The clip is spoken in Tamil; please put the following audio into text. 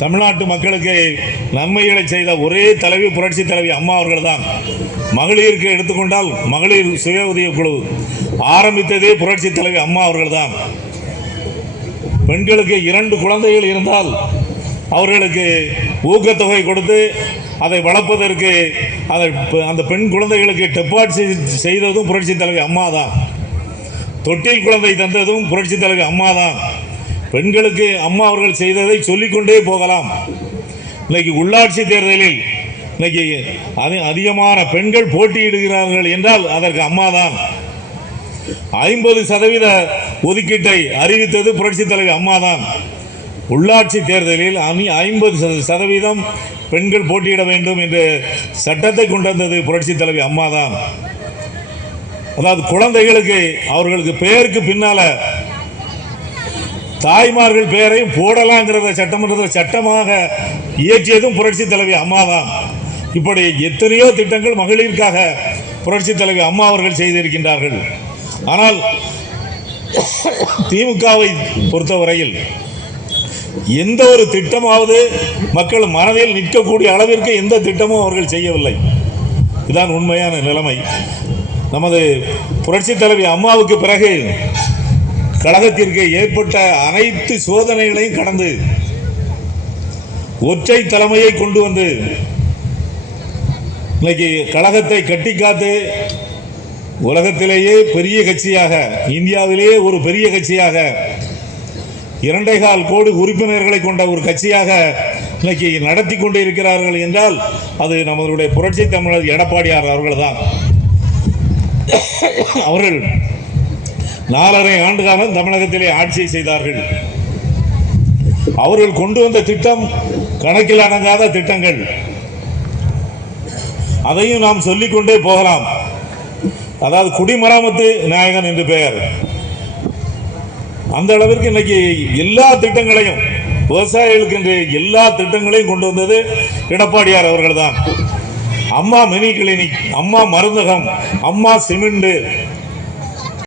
தமிழ்நாட்டு மக்களுக்கு நன்மைகளை செய்த ஒரே தலைவி புரட்சி தலைவி அம்மா அவர்கள் தான். மகளிருக்கு எடுத்துக்கொண்டால் மகளிர் சுய உதவி குழு ஆரம்பித்ததே புரட்சி தலைவி அம்மா அவர்கள் தான். பெண்களுக்கு 2 குழந்தைகள் இருந்தால் அவர்களுக்கு ஊக்கத்தொகை கொடுத்து அதை வளர்ப்பதற்கு அந்த பெண் குழந்தைகளுக்கு டெபாசிட் செய்ததும் புரட்சி தலைவி அம்மா தான். தொட்டில் குழந்தை தந்ததும் புரட்சி தலைவி அம்மா தான். பெண்களுக்கு அம்மா அவர்கள் செய்ததை சொல்லிக்கொண்டே போகலாம். இன்னைக்கு உள்ளாட்சி தேர்தலில் இன்னைக்கு அதிகமான பெண்கள் போட்டியிடுகிறார்கள் என்றால் அதற்கு அம்மா தான். 50% ஒதுக்கீட்டை அறிவித்தது புரட்சி தலைவி அம்மா தான். உள்ளாட்சி தேர்தலில் 50% பெண்கள் போட்டியிட வேண்டும் என்று சட்டத்தை கொண்டு வந்தது புரட்சி தலைவி அம்மா தான். அதாவது குழந்தைகளுக்கு அவர்களுக்கு பெயருக்கு பின்னால தாய்மார்கள் பெயரையும் போடலாங்கிறத சட்டமன்றத்தில் சட்டமாக இயற்றியதும் புரட்சி தலைவி அம்மா தான். இப்படி எத்தனையோ திட்டங்கள் மகளிருக்காக புரட்சி தலைவி அம்மா அவர்கள் செய்திருக்கின்றார்கள். ஆனால் திமுகவை பொறுத்தவரையில் எந்த ஒரு திட்டமாவது மக்கள் மனதில் நிற்கக்கூடிய அளவிற்கு எந்த திட்டமும் அவர்கள் செய்யவில்லை. இதுதான் உண்மையான நிலைமை. நமது புரட்சி தலைவி அம்மாவுக்கு பிறகு கழகத்திற்கு ஏற்பட்ட அனைத்து சோதனைகளையும் கடந்து ஒற்றை தலைமையை கொண்டு வந்து இன்னைக்கு கழகத்தை கட்டி காத்து உலகத்திலேயே பெரிய கட்சியாக, இந்தியாவிலேயே ஒரு பெரிய கட்சியாக 2.25 கோடி உறுப்பினர்களை கொண்ட ஒரு கட்சியாக இன்னைக்கு நடத்தி கொண்டு இருக்கிறார்கள் என்றால் அது நம்மளுடைய புரட்சி தமிழர் எடப்பாடியார் அவர்கள் தான். அவர்கள் 4.5 ஆண்டு காலம் தமிழகத்திலே ஆட்சி செய்தார்கள். அவர்கள் கொண்டு வந்த திட்டம் கணக்கில் அடங்காத திட்டங்கள். அதையும் நாம் சொல்லிக்கொண்டே போகலாம். அதாவது குடிமராமத்து நாயகன் என்று பெயர். அந்த அளவிற்கு இன்னைக்கு எல்லா திட்டங்களையும் விவசாயிகளுக்கு என்று எல்லா திட்டங்களையும் கொண்டு வந்தது எடப்பாடியார் அவர்கள் தான். அம்மா மினி கிளினிக், அம்மா மருந்தகம், அம்மா சிமெண்ட்,